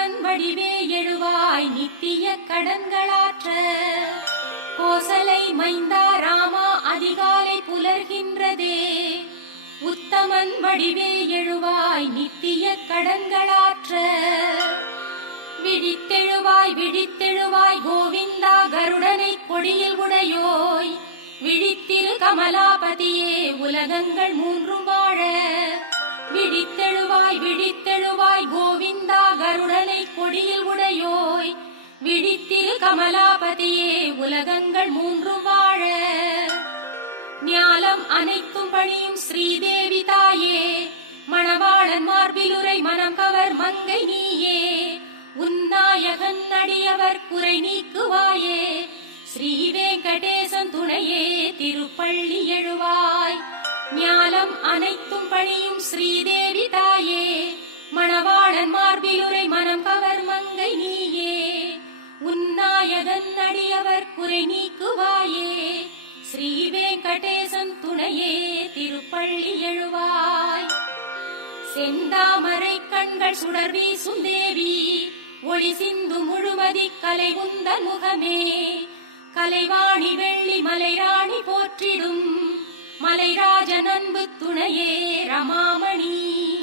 வடிவே எழுவாய் நித்திய கடன்களாற்ற. கோசலை மைந்தா ராமா அதிகாலை புலர்கின்றதே. உத்தமன் வடிவே எழுவாய் நித்திய கடன்களாற்ற. விழித்தெழுவாய் விழித்தெழுவாய் கோவிந்தா கருடனை கொடியில் உடையோய். விழித்திரு கமலாபதியே உலகங்கள் மூன்றும் வாழ. விழித்தெழுவாய் விழித்த கமலாபதியே உலகங்கள் மூன்றும் வாழ. ஞாலம் அனைத்தும் பணியும் ஸ்ரீதேவி தாயே. மணவாளன் மார்பிலுரை மனம் கவர் மங்கை நீயே. உன்னாயகன் அடியவர் குறை நீக்குவாயே. ஸ்ரீ வெங்கடேசன் துணையே திருப்பள்ளி எழுவாய். ஞாலம் அனைத்தும் பணியும் ஸ்ரீதேவி தாயே. மணவாளன் மார்பிலுரை மனம் கவர் மங்கை நீயே. உன்னாயகன் அடியவர் குறை நீக்குவாயே. ஸ்ரீ வெங்கடேசன் துணையே திருப்பள்ளி எழுவாய். செந்தாமரை கண்கள் சுடர் வீசும் தேவி. ஒளி சிந்து முழுமதி கலை உந்தன் முகமே. கலைவாணி வெள்ளி மலைராணி போற்றிடும். மலைராஜன் அன்பு துணையே ரமாமணி.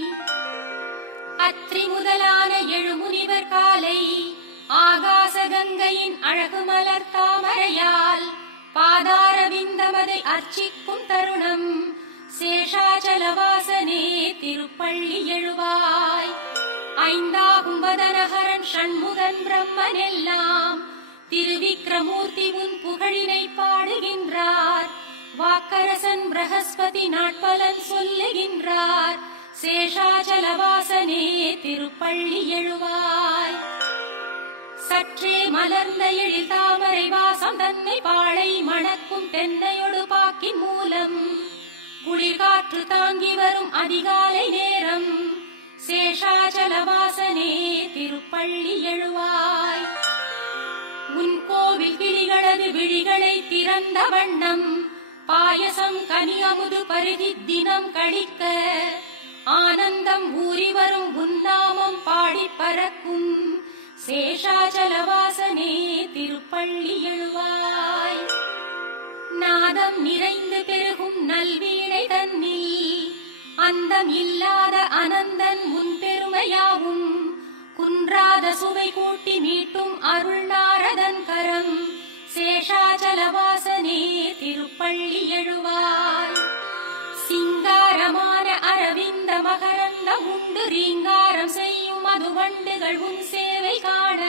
அத்ரி முதலான எழுமுனிவர் காலை. ஆகாச கங்கையின் அழகு மலர் தாமரையால் பாதார விந்தமதை அர்ச்சிக்கும் தருணம். சேஷாச்சலவாசனே திருப்பள்ளி எழுவாய். ஐந்தாகும் வதனகரன் ஷண்முகன் பிரம்மன் எல்லாம் திருவிக்ரமூர்த்தி உன் புகழினை பாடுகின்றார். வாக்கரசன் பிரகஸ்பதி நாட்பலன் சொல்லுகின்றார். சேஷாச்சலவாசனே திருப்பள்ளி எழுவாய். சற்றே மலர்ந்த எழில் தாமரை வாசம் தன்னை பாழை மணக்கும் தென்னையொடு பாக்கின் மூலம். குளிர்காற்று தாங்கி வரும் அதிகாலை நேரம். சேஷாச்சலவாசனே திருப்பள்ளி எழுவாய். உன் கோவில் கிளிகளது விழிகளை திறந்த வண்ணம். பாயசம் கனி அமுது பருகி தினம் கழிக்க. ஆனந்தம் ஊறி வரும் உன்னாமம் பாடி பறக்கும். சேஷாச்சலவாசனே திருப்பள்ளி எழுவாய். நாதம் நிறைந்து பெருகும் நல்வீணை தன்னில் அந்தம் இல்லாத அனந்தன் முன் பெருமையாவும் குன்றாத சுவை கூட்டி மீட்டும் அருள் நாரதன் கரம். சேஷாச்சலவாசனே திருப்பள்ளி எழுவாய். சிங்காரமான அரவிந்த மகரந்த உண்டு ரீங்காரம் செய்ய சாது வண்டுகள் உன் சேவை காண.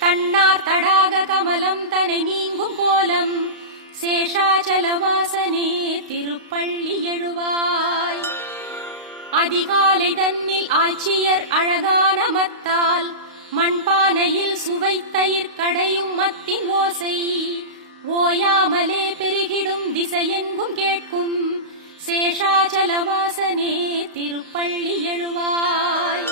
தன்னார் தடாக கமலம் தனை நீங்கும் கோலம். சேஷாச்சலவாசனே திருப்பள்ளி எழுவாய். அதிகாலை தன்னில் ஆட்சியர் அழகான மத்தால். மண்பானையில் சுவைத்தயிர் கடையும் மத்தின் ஓசை. ஓயாமலே பெருகிடும் திசையெங்கும் கேட்கும். சேஷாச்சலவாசனே திருப்பள்ளி எழுவாய்.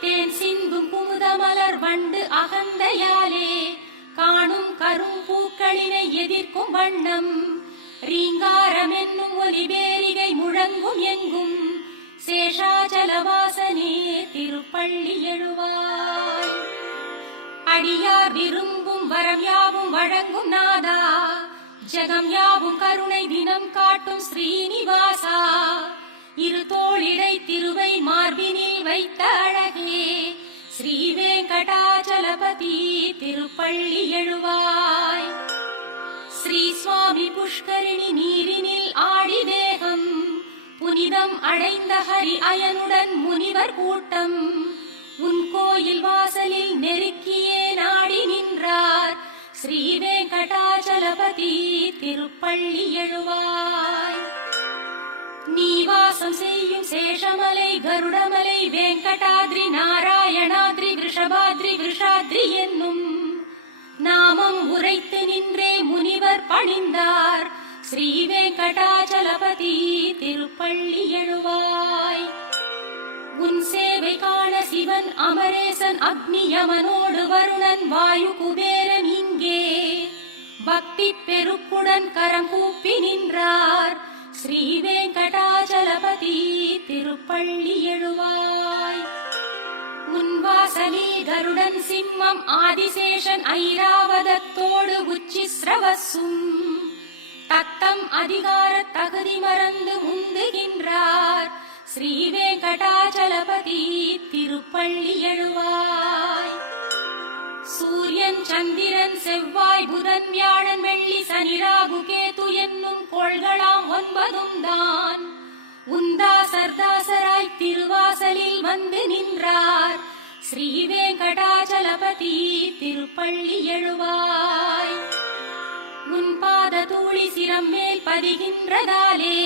தேன் சிந்தும் குமுதமலர் வண்டு அகந்தையாலே காணும் கரும் பூக்களினை எதிர்க்கும் வண்ணம். ரீங்காரம் என்னும் ஒலிபேரிகை முழங்கும் எங்கும். சேஷாச்சலவாசனே திருப்பள்ளி எழுவாய். அடியார் விரும்பும் வரம் யாவும் வழங்கும் நாதா. ஜகம் யாவும் கருணை தினம் காட்டும் ஸ்ரீனிவாசா. இரு தோளிடை திருவை மார்பினில் வைத்த அழகே. ஸ்ரீ வெங்கடாச்சலபதி திருப்பள்ளி எழுவாய். ஸ்ரீ சுவாமி புஷ்கரிணி நீரினில் ஆடி தேகம் புனிதம் அடைந்த ஹரி அயனுடன் முனிவர் கூட்டம். உன் கோயில் வாசலில் நெருக்கியே நாடி நின்றார். ஸ்ரீ வெங்கடாச்சலபதி திருப்பள்ளி எழுவாய். நீ வாசம் செய்யும் சேஷமலை கருடமலை வெங்கடாத்ரி நாராயணாத்ரி விஷபாத்ரி விஷாத்ரி என்னும் நாமம் உரைத்து நின்றே முனிவர் பணிந்தார். ஸ்ரீ வெங்கடாச்சலபதி திருப்பள்ளி எழுவாய். உன் சேவை காண சிவன் அமரேசன் அக்னி யமனோடு வருணன் வாயு குபேரன் இங்கே. பக்தி பெருக்குடன் கரம் கூப்பி நின்றார். ஸ்ரீ வெங்கடாச்சலபதி திருப்பள்ளி எழுவாய். முன்வாசலில் கருடன் சிம்மம் ஆதிசேஷன் ஐராவதத்தோடு உச்சி சிரவசும் தத்தம் அதிகார தகுதி மறந்து முந்துகின்றார். ஸ்ரீ வெங்கடாச்சலபதி திருப்பள்ளி எழுவாய். சூரியன் சந்திரன் செவ்வாய் புதன் வியாழன் வெள்ளி சனி ராகு கேது என்னும் கோள்களாம் ஒன்பதும் தான். உந்தா சர்தாசராய் திருவாசலில் வந்து நின்றார். ஸ்ரீ வெங்கடாச்சலபதி திருப்பள்ளி எழுவாய். உன் பாத தூளி சிரம் மேல் பதிகின்றதாலே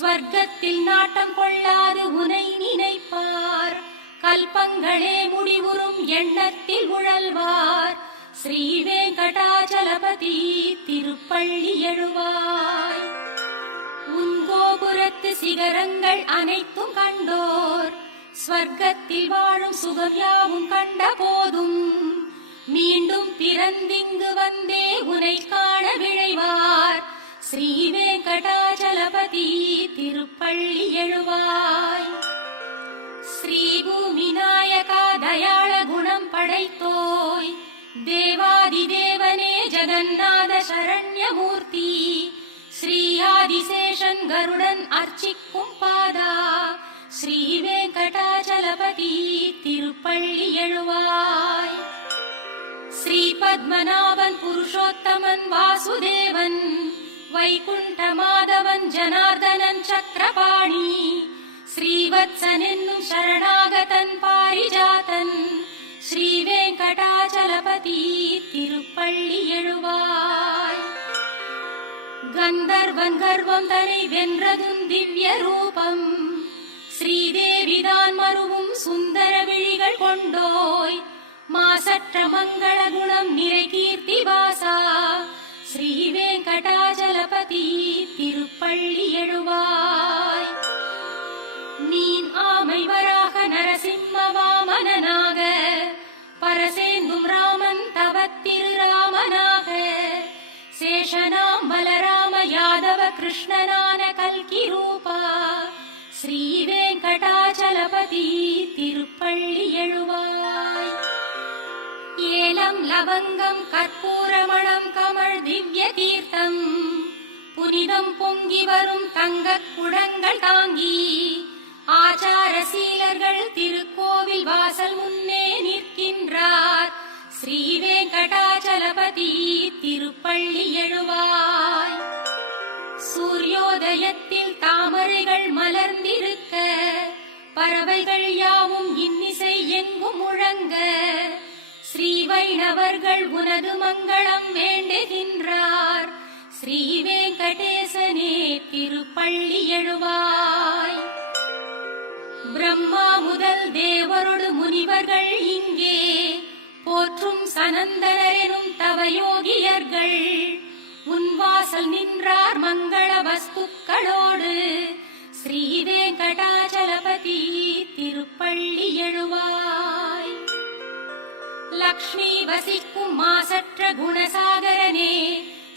ஸ்வர்க்கத்தில் நாட்டம் கொள்ளாது உனை நினைப்பார். கல்பங்களே முடிவுறும் எண்ணத்தில் உழல்வார். ஸ்ரீ வெங்கடாச்சலபதி திருப்பள்ளி எழுவாய். உன் கோபுரத்து சிகரங்கள் அனைத்தும் கண்டோர். ஸ்வர்க்கத்தில் வாழும் சுகம் யாவும் கண்ட போதும். மீண்டும் பிறந்திங்கு வந்தே உனை காண விழைவார். ஸ்ரீ வெங்கடாச்சலபதி திருப்பள்ளி எழுவாய் ஸ்ரீ பூமி நாயகா தயாள குணம் படைத்தோய் தேவாதி தேவனே ஜெகநாத சரண்யமூர்த்தி ஸ்ரீ ஆதிசேஷன் கருடன் அர்ச்சிக்கும் பாதா ஸ்ரீ வெங்கடாச்சலபதி திருப்பள்ளி எழுவாய் ஸ்ரீ பத்மநாபன் புருஷோத்தமன் வாசுதேவன் வைகுண்ட மாதவன் ஜனார்தனன் சக்கரபாணி ஸ்ரீவத்சன் என்னும் சரணாகதன் பாரிஜாதன் ஸ்ரீ வெங்கடாச்சலபதி திருப்பள்ளி எழுவாய். கந்தர்வன் கர்வம் தனை வென்றதும் திவ்ய ரூபம் ஸ்ரீதேவிதான் மருவும் சுந்தர விழிகள் கொண்டோய். மாசற்ற மங்கள குணம் நிறை கீர்த்தி வாசா ஸ்ரீ வெங்கடாச்சல வெங்கடாச்சலபதி திருப்பள்ளி எழுவாய். மீன் ஆமை வராக நரசிம்ம வாமனனாக பரசேந்தும் ராமன் தவத்திரு ராமனாக சேஷனாம் பலராம யாதவ கிருஷ்ணனான கல்கி ரூபா. ஸ்ரீ வெங்கடாச்சலபதி திருப்பள்ளி எழுவாய். ஏலம் லவங்கம் கற்பூரமணம் கமல் திவ்ய தீர்த்தம் புனிதம் பொங்கி வரும் தங்கக் குடங்கள் தாங்கி ஆச்சார சீலர்கள் திருக்கோவில் வாசல் முன்னே நிற்கின்றார். ஸ்ரீ வெங்கடாச்சலபதி திருப்பள்ளி எழுவாய். சூரியோதயத்தில் தாமரைகள் மலர்ந்திருக்க பறவைகள் யாவும் இன்னிசை எங்கும் முழங்க ஸ்ரீ வைணவர்கள் உனது மங்களம் வேண்டுகின்றார். ஸ்ரீ வெங்கடேசனே திருப்பள்ளி எழுவாய். பிரம்மா முதல் தேவரொடு முனிவர்கள் இங்கே. போற்றும் சனந்தனரெனும் தவயோகியர்கள். உன் வாசல் நின்றார் மங்கள வஸ்துக்களோடு. ஸ்ரீ வெங்கடாச்சலபதி திருப்பள்ளி எழுவாய். லக்ஷ்மி வசிக்கும் மாசற்ற குணசாகரனே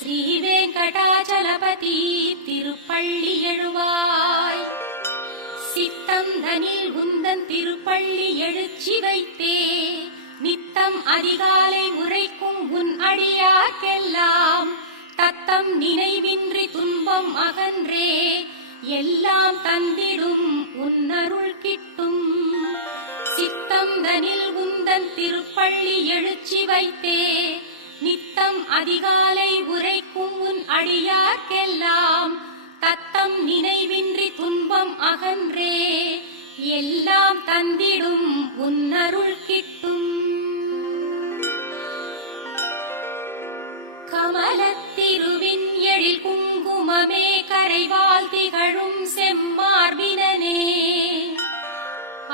ஸ்ரீ வெங்கடாச்சலபதி திருப்பள்ளி எழுவாய். சித்தம் தனில் உந்தன் திருப்பள்ளி எழுச்சி வைத்தே. நித்தம் அதிகாலை உரைக்கும் உன் அடியாக்கெல்லாம். தத்தம் நினைவின்றி துன்பம் அகன்றே. எல்லாம் தந்திடும் உன்னருள் கிட்டும். சித்தம் தனில் உந்தன் திருப்பள்ளி எழுச்சி வைத்தே. நித்தம் அதிகாலை உரைக்கும் உன் அடியார்க்கெல்லாம் தத்தம் நினைவின்றி துன்பம் அகன்றே. எல்லாம் தந்திடும் உன்னருள் கிட்டும். கமலத்திருவின் எழில் குங்குமமே கரைவால் திகழும் செம்மார்பி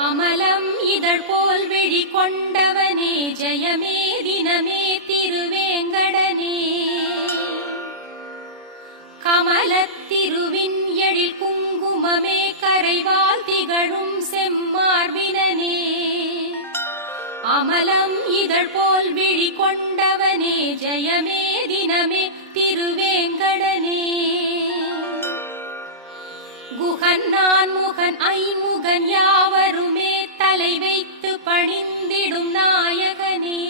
அமலம் இதழ் போல் விழி கொண்டவனே ஜெயமே தினமே திருவேங்கடனே. கமலத்திருவின் எழில் குங்குமமே கரைவால் திகழும் செம்மார்பினே அமலம் இதழ் போல் விழி கொண்டவனே ஜெயமே தினமே முகன் நான் முகன் ஐமுகன் யாவருமே தலை வைத்து பணிந்திடும் நாயகனே.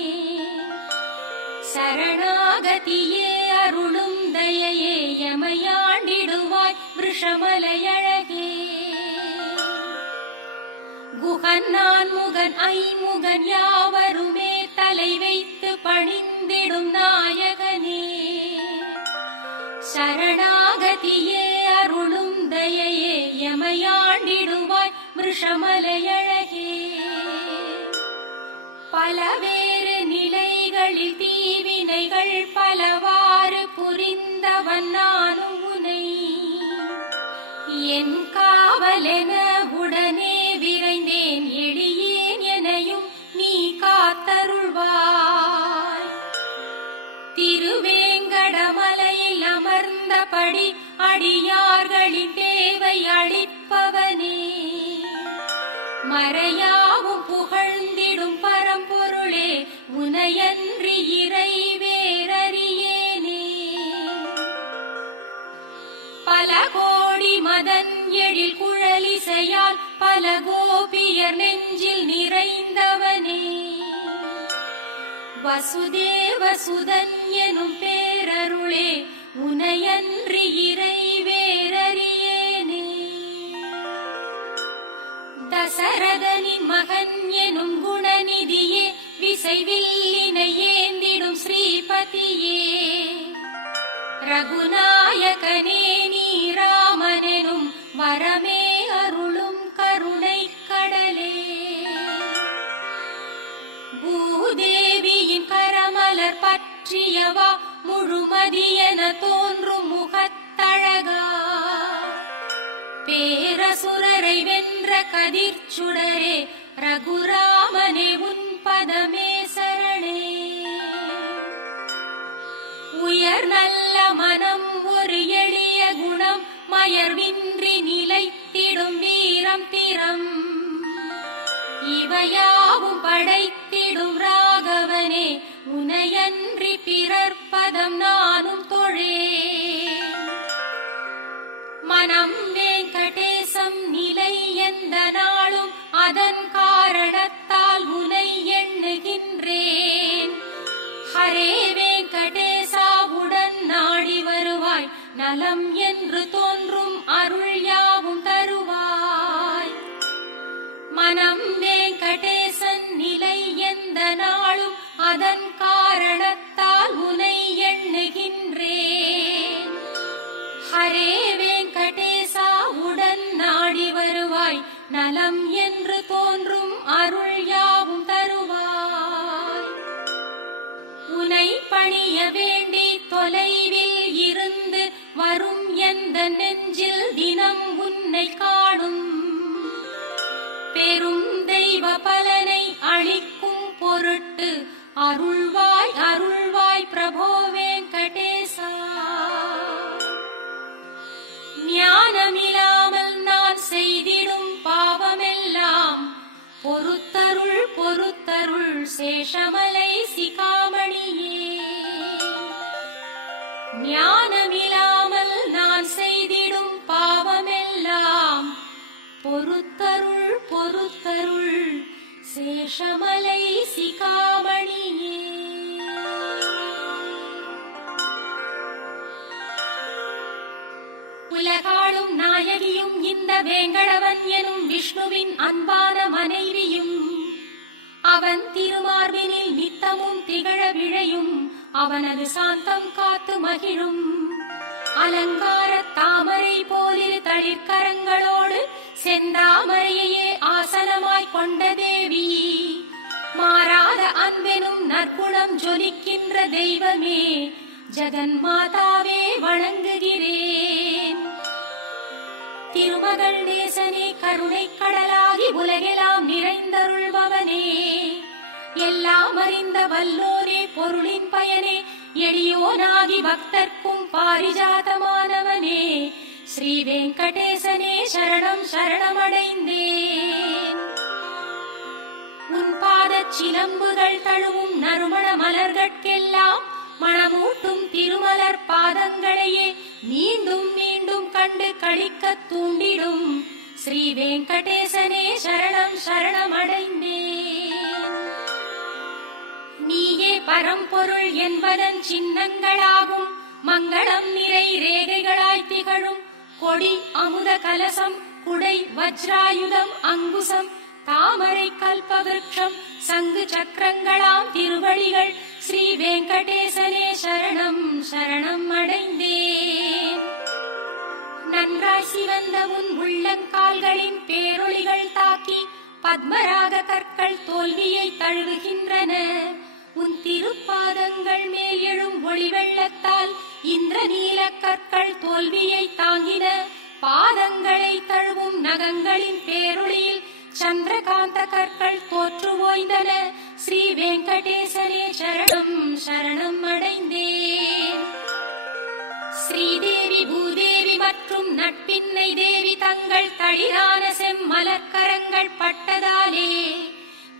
சரணாகதியே அருளும் தயையே எமையாண்டிடுவாய் விஷமலையழகே. குகன் நான் முகன் ஐமுகன் யாவருமே தலை வைத்து பணிந்திடும் நாயகனே. சரணாகதி எமையாண்டிடுவாய் பலவேறு நிலைகளில் தீவினைகள் பலவாறு புரிந்தவன் நானும் உனை. என் காவலென உடனே விரைந்தேன் எளியேன் எனையும் நீ காத்தருள்வாய். திருவேங்கடமலையில் அமர்ந்தபடி அடியார்களின் தேவை அளிப்பவனே மறையாவும் புகழ்ந்திடும் பரம்பொருளே உனையன்றி இறை வேறறியேனே பல கோடி மதன் எழில் குழலிசையால் பல கோபியர் நெஞ்சில் நிறைந்தவனே. வசுதேவ சுதன் எனும் பேரருளே உனையன்றி இறைவே சரதனி மகன் எனும் குணநிதியே விசைவில்லினை ஏந்திடும் ஸ்ரீபதியே. ரகுநாயகனே நீ ராமனெனும் வரமே அருளும் கருணை கடலே. பூதேவியின் கரமலர் பற்றியவா முழுமதியன தோன்றும் முகத்தழகா. பேரசுரரை கதிர் சுடரே ரகுராமனே உன் பதமே சரணே. உயர் நல்ல மனம் ஒரு எளிய குணம் மயர்வின்றி நிலைத்திடும் வீரம் திறம். இவையாவும் படைத்திடும் ராகவனே உனையன்றி பிறர் பதம் நானும் தொழே. மனம் நலம் என்று தோன்றும் அருள் யாவும் தருவாய். மனம் வேங்கடேசன் நிலை எந்த நாளும் அதன் காரணத்தால் உனை எண்ணுகின்றேன். ஹரே வேங்கடேசா உடன் நாடி வருவாய். நலம் என்று தோன்றும் அருள் யாவும் தருவாய். உனை பணிய வேண்டி தொலைவில் சேஷமலை சிகாமணியே. ஞானமில்லாமல் நான் செய்திடும் பாவமெல்லாம் பொறுத்தருள் பொறுத்தருள் சேஷமலை சிகாமணியே. உலகாளும் நாயகியும் இந்த வேங்கடவன் எனும் விஷ்ணுவின் அன்பான மனைவியும் அவன் திருமார்பினில் நித்தமும் திகழ விழையும். அவனது சாந்தம் காத்து மகிழும். அலங்கார தாமரை போலிரு தளிர்கரங்களோடு செந்தாமரையே ஆசனமாய் கொண்ட தேவி. மாறாத அன்பெனும் நற்குணம் ஜொலிக்கின்ற தெய்வமே ஜெகன் மாதாவே வணங்குகிறேன். திருமகள் நேசனே கருணை கடலாகி உலகெல்லாம் நிறைந்தருள்வார் எல்லாம் அறிந்த வல்லோரே பொருளின் பயனே எளியோனாகி பக்தர்க்கும் பாரிஜாதமானவனே. ஸ்ரீ வெங்கடேசனே சரணம் சரணமடைந்தேன். உன் பாதச் சிலம்புகள் தழுவும் நறுமண மலர்கட்கெல்லாம் மணமூட்டும் திருமலர் பாதங்களையே மீண்டும் மீண்டும் கண்டு களிக்க தூண்டிடும். ஸ்ரீ வெங்கடேசனே சரணம் சரணமடைந்தேன். நீயே பரம்பொருள் என்பதன் சின்னங்களாகும். மங்களம் நிறை ரேகைகளாய் திகழும். கொடி அமுத கலசம் குடை வஜ்ராயுதம் அங்குசம். தாமரை கல்பவிருட்சம் சங்கு சக்கரங்களாம் திருவழிகள் ஸ்ரீ வெங்கடேசனே சரணம் சரணம் அடைந்தேன். நன்றாய் சிவந்த உன் உள்ளங்கால்களின் பேரொளிகள் தாக்கி பத்மராக கற்கள் தோல்வியை தழுவுகின்றன. உன் திருப்பாதங்கள் மேல் எழும் ஒளி வெள்ளத்தால் இந்திர நீல கற்கள் தோல்வியை தாங்கின. பாதங்களை தழுவும் நகங்களின் பேரொளியில் சந்திரகாந்த கற்கள் தோற்று ஓய்ந்தன. ஸ்ரீ வெங்கடேசனே சரணம் சரணம் அடைந்தேன். ஸ்ரீதேவி பூதேவி மற்றும் நட்பின்னை தேவி தங்கள் தளிரான செம்மலக்கரங்கள் பட்டதாலே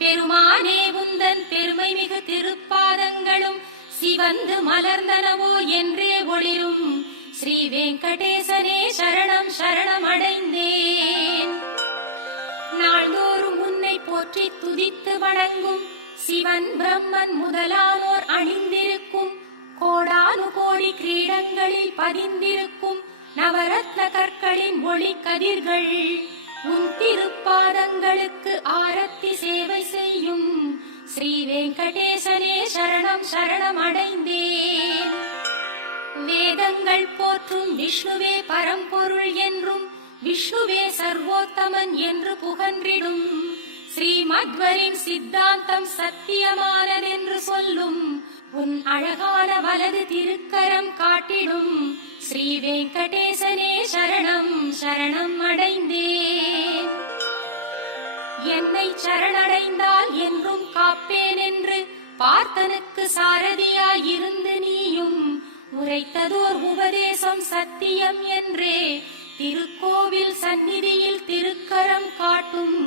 பெருமானே உந்தன் பெருமை மிகு திருப்பாதங்களும் சிவந்து மலர்ந்தனவோ என்றே ஒளிரும். ஸ்ரீ வெங்கடேசனே சரணம் சரணம் அடைந்தேன் நாள்தோறும் உன்னை போற்றி துதித்து வணங்கும் சிவன் பிரம்மன் முதலானோர் அணிந்திருக்கும் கோடானு கோடி கிரீடங்களில் பதிந்திருக்கும் நவரத்ன கற்களின் ஒளி கதிர்கள். உன் திருப்பாதங்களுக்கு ஆரத்தி சேவை செய்யும் ஸ்ரீ வெங்கடேசனே சரணம் சரணம் அடைந்தேன். வேதங்கள் போற்றும் விஷ்ணுவே பரம்பொருள் என்றும் விஷ்ணுவே சர்வோத்தமன் என்று புகன்றிடும். ஸ்ரீமத்வரின் சித்தாந்தம் சத்தியமானதென்று சொல்லும் உன் அழகான வலது திருக்கரம் காட்டிடும் ஸ்ரீ வெங்கடேசனே சரணம் சரணம் அடைந்தேன். என்னை சரணடைந்தால் என்றும் காப்பேன் என்று பார்த்தனுக்கு சாரதியாயிருந்து நீயும் உரைத்ததோர் உபதேசம் சத்தியம் என்றே திருக்கோவில் சந்நிதியில் திருக்கரம் காட்டும்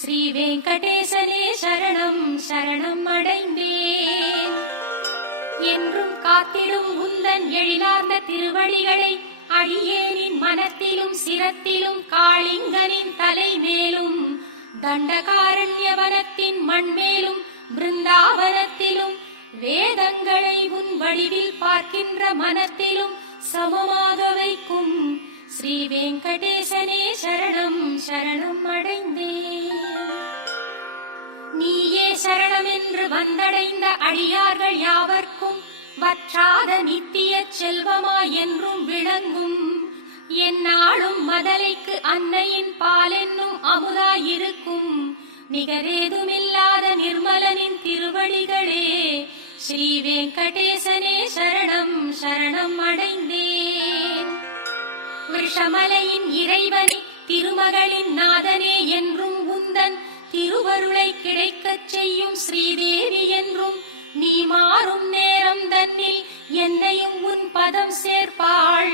ஸ்ரீ வெங்கடேசனே சரணம் சரணம் அடைந்தேன். என்றும் காத்திடும் உந்தன் எழிலார்ந்த திருவடிகளை அடியேனின் மனத்திலும் சிரத்திலும் காளிங்கனின் தலை மேலும் தண்டகாரண்யவனத்தின் மண்மேலும் பிருந்தாவனத்திலும் வேதங்களை உன் வடிவில் பார்க்கின்ற மனத்திலும் சமமாக வைக்கும். ஸ்ரீ வெங்கடேசனே சரணம் சரணம் அடைந்தேன். நீயே சரணம் என்று வந்தடைந்த அடியார்கள் யாவர்க்கும் வற்றாத நித்திய செல்வமாய் என்றும் விளங்கும். எந்நாளும் மதலைக்கு அன்னையின் பாலென்னும் அமுதாயிருக்கும். நிகரேதுமில்லாத நிர்மலனின் திருவழிகளே ஸ்ரீ வெங்கடேசனே சரணம் சரணம் அடைந்தேன். விஷமலையின் இறைவனே திருமகளின் நாதனே என்றும் உந்தன் திருவருளை கிடைக்கச் செய்யும் ஸ்ரீதேவி என்றும் நீ மாறும் நேரம் தன்னில் என்னையும் உன் பதம் சேர்ப்பாள்.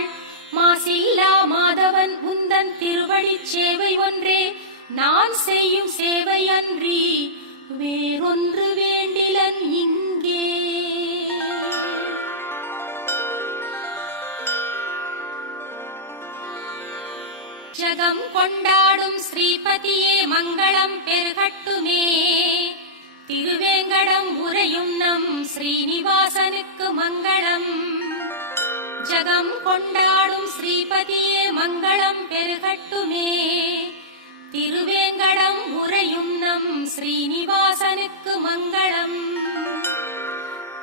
மாசில்லா மாதவன் உந்தன் திருவழி சேவை ஒன்றே. நான் செய்யும் சேவை அன்றி வேறொன்று வேண்டிலன் இங்கே. ஜகம் கொண்டாடும் ஸ்ரீபதியே மங்களம் பெருகட்டுமே. திருவேங்கடம் உரையும் நம் ஸ்ரீனிவாசனுக்கு மங்களம். ஜகம் கொண்டாடும் ஸ்ரீபதியே மங்களம் பெருகட்டுமே. திருவேங்கடம் உரையும் நம் ஸ்ரீனிவாசனுக்கு மங்களம்.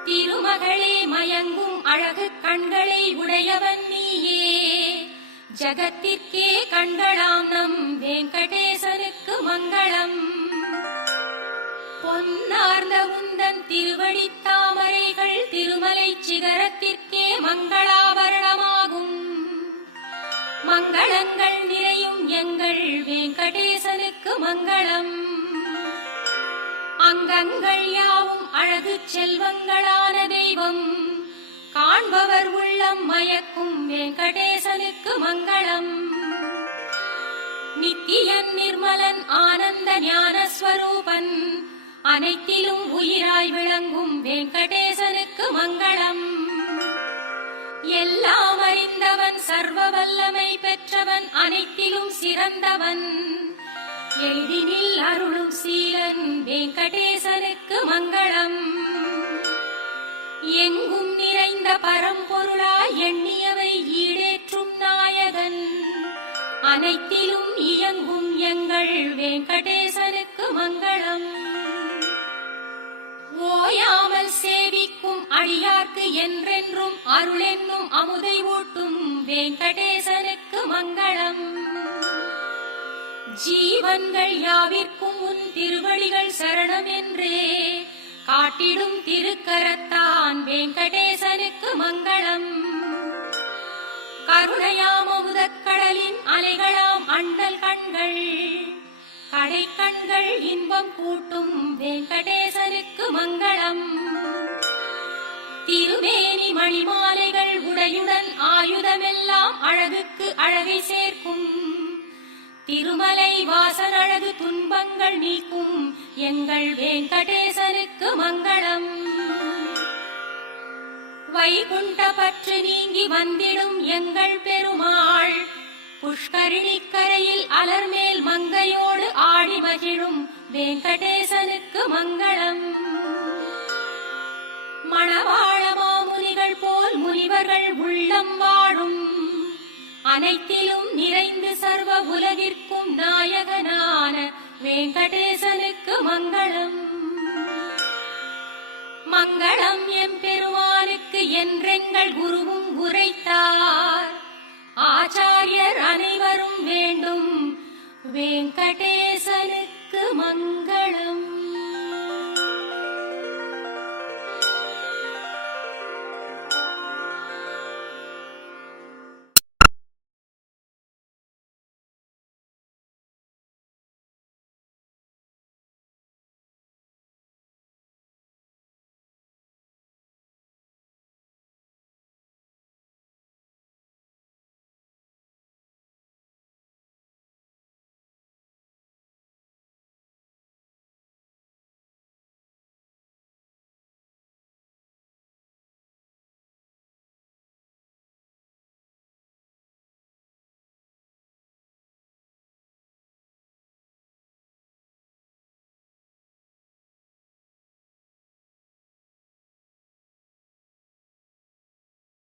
திருமகளே மயங்கும் அழகு கண்களை உடையவன் ஜகத்திற்கே கண்களாம் நம் வெங்கடேசனுக்கு மங்களம். பொன்னார்ந்த உந்தன் திருவடி தாமரைகள் திருமலை சிகரத்திற்கே மங்களாபரணமாகும். மங்களங்கள் நிறையும் எங்கள் வெங்கடேசனுக்கு மங்களம். அங்கங்கள் யாவும் அழகு செல்வங்களான தெய்வம். காண்பவர் உள்ளம் மயக்கும் வெங்கடேசனுக்கு மங்களம். நித்தியன் நிர்மலன் ஆனந்த ஞானஸ்வரூபன் அனைத்திலும் உயிராய் விளங்கும் வெங்கடேசனுக்கு மங்களம். எல்லாம் அறிந்தவன் சர்வ வல்லமை பெற்றவன் அனைத்திலும் சிறந்தவன். எளிதினில் அருளும் சீலன் வெங்கடேசனுக்கு மங்களம். எங்கும் நிறைந்த பரம்பொருளாய் எண்ணியவை ஈடேற்றும் நாயகன். அனைத்திலும் இயங்கும் எங்கள் வெங்கடேசனுக்கு மங்களம். ஓயாமல் சேவிக்கும் அடியார்க்கு என்றென்றும் அருளென்னும் அமுதை ஊட்டும் வெங்கடேசனுக்கு மங்களம். ஜீவன்கள் யாவிற்கும் உன் திருவடிகள் சரணம் என்றே காட்டிடும் திருக்கரத்தான் வெங்கடேசன் மங்களம். கருணையாம் அமுதக்கடலின் அலைகளாம் அண்டல் கண்கள். கடை கண்கள் இன்பம் கூட்டும் வெங்கடேசனுக்கு மங்களம். திருமேனி மணிமாலைகள் உடையுடன் ஆயுதமெல்லாம் அழகுக்கு அழகை சேர்க்கும். திருமலை வாசல் அழகு துன்பங்கள் நீக்கும் எங்கள் வெங்கடேசனுக்கு மங்களம். வைகுண்ட பற்று நீங்கி வந்திடும் எங்கள் பெருமாள். புஷ்கரிணிக்கரையில் அலர்மேல் மங்கையோடு ஆடி மகிழும் வெங்கடேசனுக்கு மங்களம். மணவாள மாமுனிகள் போல் முனிவர்கள் உள்ளம் வாழும். அனைத்திலும் நிறைந்து சர்வ உலகிற்கும் நாயகனான வெங்கடேசனுக்கு மங்களம். மங்களம் எம் பெருமானுக்கு என்றெங்கள் குருவும் உரைத்தார். ஆச்சாரியர் அனைவரும் வேண்டும். வெங்கடேசனுக்கு மங்களம்.